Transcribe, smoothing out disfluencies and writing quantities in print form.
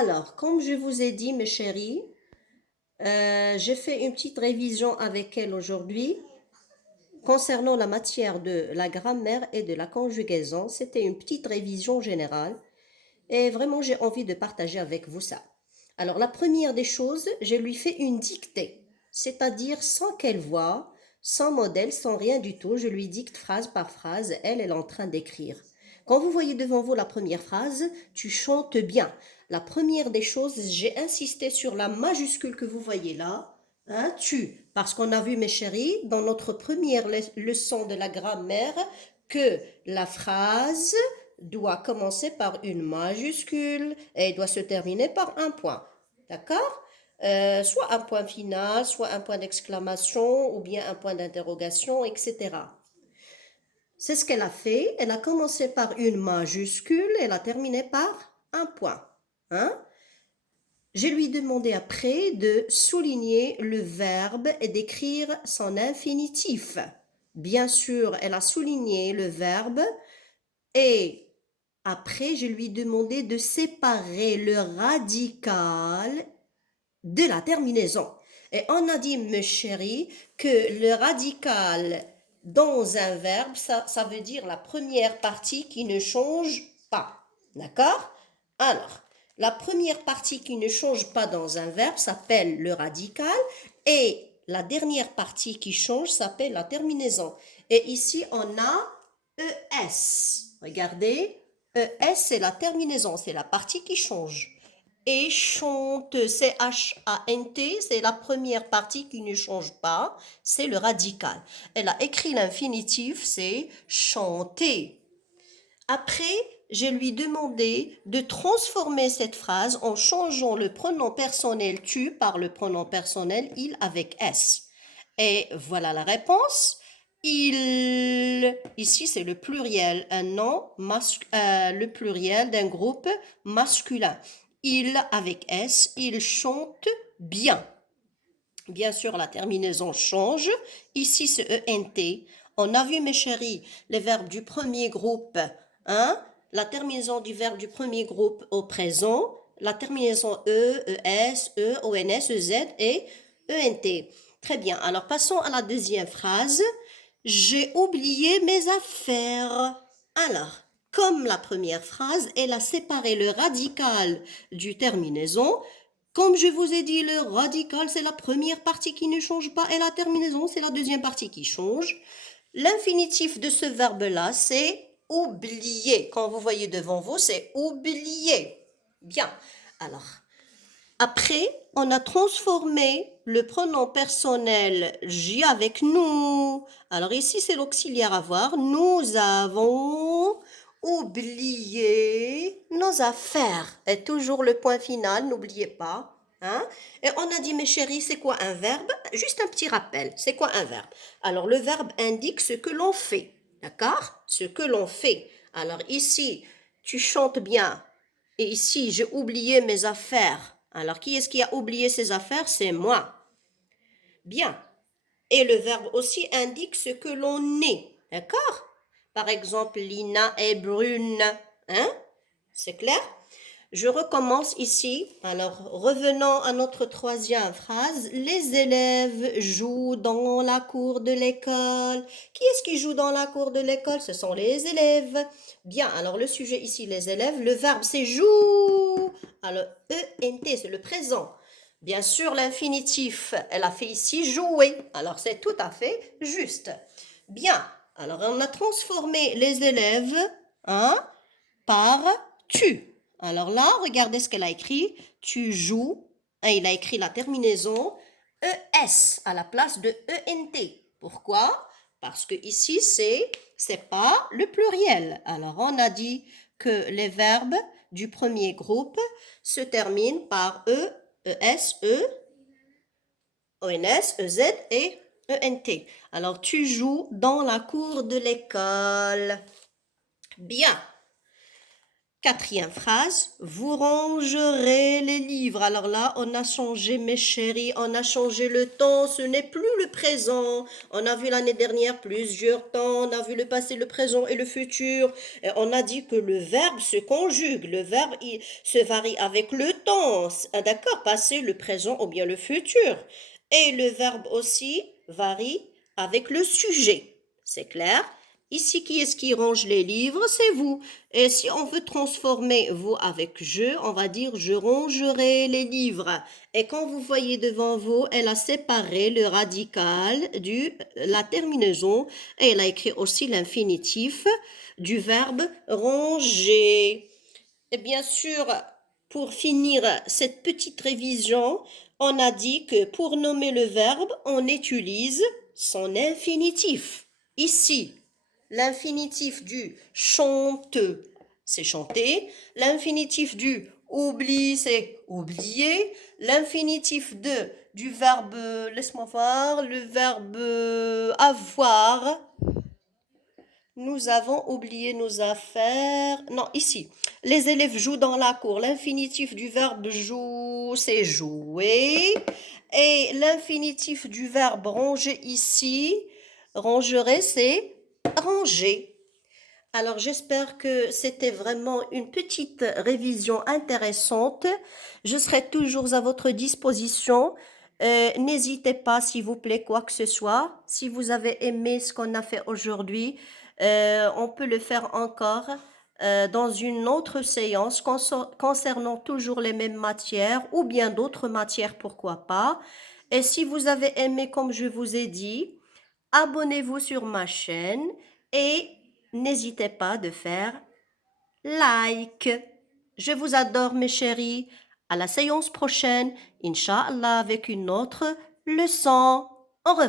Alors, comme je vous ai dit, mes chéris, j'ai fait une petite révision avec elle aujourd'hui concernant la matière de la grammaire et de la conjugaison. C'était une petite révision générale et vraiment j'ai envie de partager avec vous ça. Alors, la première des choses, je lui fais une dictée, c'est-à-dire sans qu'elle voie, sans modèle, sans rien du tout. Je lui dicte phrase par phrase, elle est en train d'écrire. Quand vous voyez devant vous la première phrase, tu chantes bien. La première des choses, j'ai insisté sur la majuscule que vous voyez là, hein, tu, parce qu'on a vu, mes chéris, dans notre première leçon de la grammaire, que la phrase doit commencer par une majuscule et doit se terminer par un point. D'accord? Soit un point final, soit un point d'exclamation ou bien un point d'interrogation, etc. C'est ce qu'elle a fait. Elle a commencé par une majuscule et elle a terminé par un point. Hein? Je lui ai demandé après de souligner le verbe et d'écrire son infinitif. Bien sûr, elle a souligné le verbe et après, je lui ai demandé de séparer le radical de la terminaison. Et on a dit, mes chéris, que le radical dans un verbe, ça veut dire la première partie qui ne change pas. D'accord? Alors, la première partie qui ne change pas dans un verbe s'appelle le radical et la dernière partie qui change s'appelle la terminaison. Et ici, on a ES. Regardez, ES, c'est la terminaison, c'est la partie qui change. Et chante, C-H-A-N-T, c'est la première partie qui ne change pas, c'est le radical. Elle a écrit l'infinitif, c'est chanter. Après, je lui demandé de transformer cette phrase en changeant le pronom personnel tu par le pronom personnel il avec S. Et voilà la réponse. Il, ici c'est le pluriel, un nom, le pluriel d'un groupe masculin. Il avec S, il chante bien. Bien sûr, la terminaison change. Ici, c'est ENT. On a vu, mes chéris, les verbes du premier groupe. Hein? La terminaison du verbe du premier groupe au présent. La terminaison E, ES, E, ONS, EZ et ENT. Très bien. Alors, passons à la deuxième phrase. J'ai oublié mes affaires. Alors, comme la première phrase, elle a séparé le radical du terminaison. Comme je vous ai dit, le radical, c'est la première partie qui ne change pas et la terminaison, c'est la deuxième partie qui change. L'infinitif de ce verbe-là, c'est oublier. Quand vous voyez devant vous, c'est oublier. Bien. Alors, après, on a transformé le pronom personnel J avec nous. Alors ici, c'est l'auxiliaire avoir. Nous avons oublié nos affaires. Et toujours le point final, n'oubliez pas. Hein? Et on a dit, mes chéris, c'est quoi un verbe? Juste un petit rappel. C'est quoi un verbe? Alors, le verbe indique ce que l'on fait. D'accord? Ce que l'on fait. Alors ici, tu chantes bien. Et ici, j'ai oublié mes affaires. Alors, qui est-ce qui a oublié ses affaires? C'est moi. Bien. Et le verbe aussi indique ce que l'on est. D'accord? Par exemple, Lina est brune. Hein? C'est clair? Je recommence ici. Alors, revenons à notre troisième phrase. Les élèves jouent dans la cour de l'école. Qui est-ce qui joue dans la cour de l'école? Ce sont les élèves. Bien, alors le sujet ici, les élèves. Le verbe, c'est joue. Alors, E-N-T, c'est le présent. Bien sûr, l'infinitif, elle a fait ici jouer. Alors, c'est tout à fait juste. Bien, alors on a transformé les élèves hein, par tu. Alors là, regardez ce qu'elle a écrit. Tu joues. Et il a écrit la terminaison ES à la place de ENT. Pourquoi? Parce que ici, c'est pas le pluriel. Alors, on a dit que les verbes du premier groupe se terminent par E, ES, E, ONS, EZ et ENT. Alors, tu joues dans la cour de l'école. Bien. Quatrième phrase, vous rangerez les livres. Alors là, on a changé, mes chéris, on a changé le temps, ce n'est plus le présent. On a vu l'année dernière plusieurs temps, on a vu le passé, le présent et le futur. Et on a dit que le verbe se conjugue, le verbe il se varie avec le temps. D'accord, passé, le présent ou bien le futur. Et le verbe aussi varie avec le sujet. C'est clair? Ici, qui est-ce qui range les livres? C'est vous. Et si on veut transformer vous avec je, on va dire je rangerai les livres. Et quand vous voyez devant vous, elle a séparé le radical de la terminaison et elle a écrit aussi l'infinitif du verbe ranger. Et bien sûr, pour finir cette petite révision, on a dit que pour nommer le verbe, on utilise son infinitif. Ici, l'infinitif du chante, c'est chanter. L'infinitif du oublie, c'est oublier. L'infinitif du verbe, laisse-moi voir, le verbe avoir. Nous avons oublié nos affaires. Non, ici. Les élèves jouent dans la cour. L'infinitif du verbe joue, c'est jouer. Et l'infinitif du verbe ranger ici, rangerait, c'est ranger. Alors j'espère que c'était vraiment une petite révision intéressante. Je serai toujours à votre disposition. N'hésitez pas, s'il vous plaît, quoi que ce soit. Si vous avez aimé ce qu'on a fait aujourd'hui, on peut le faire encore dans une autre séance concernant toujours les mêmes matières ou bien d'autres matières, pourquoi pas. Et si vous avez aimé, comme je vous ai dit, abonnez-vous sur ma chaîne et n'hésitez pas de faire like. Je vous adore mes chéris. À la séance prochaine, Inch'Allah, avec une autre leçon. Au revoir.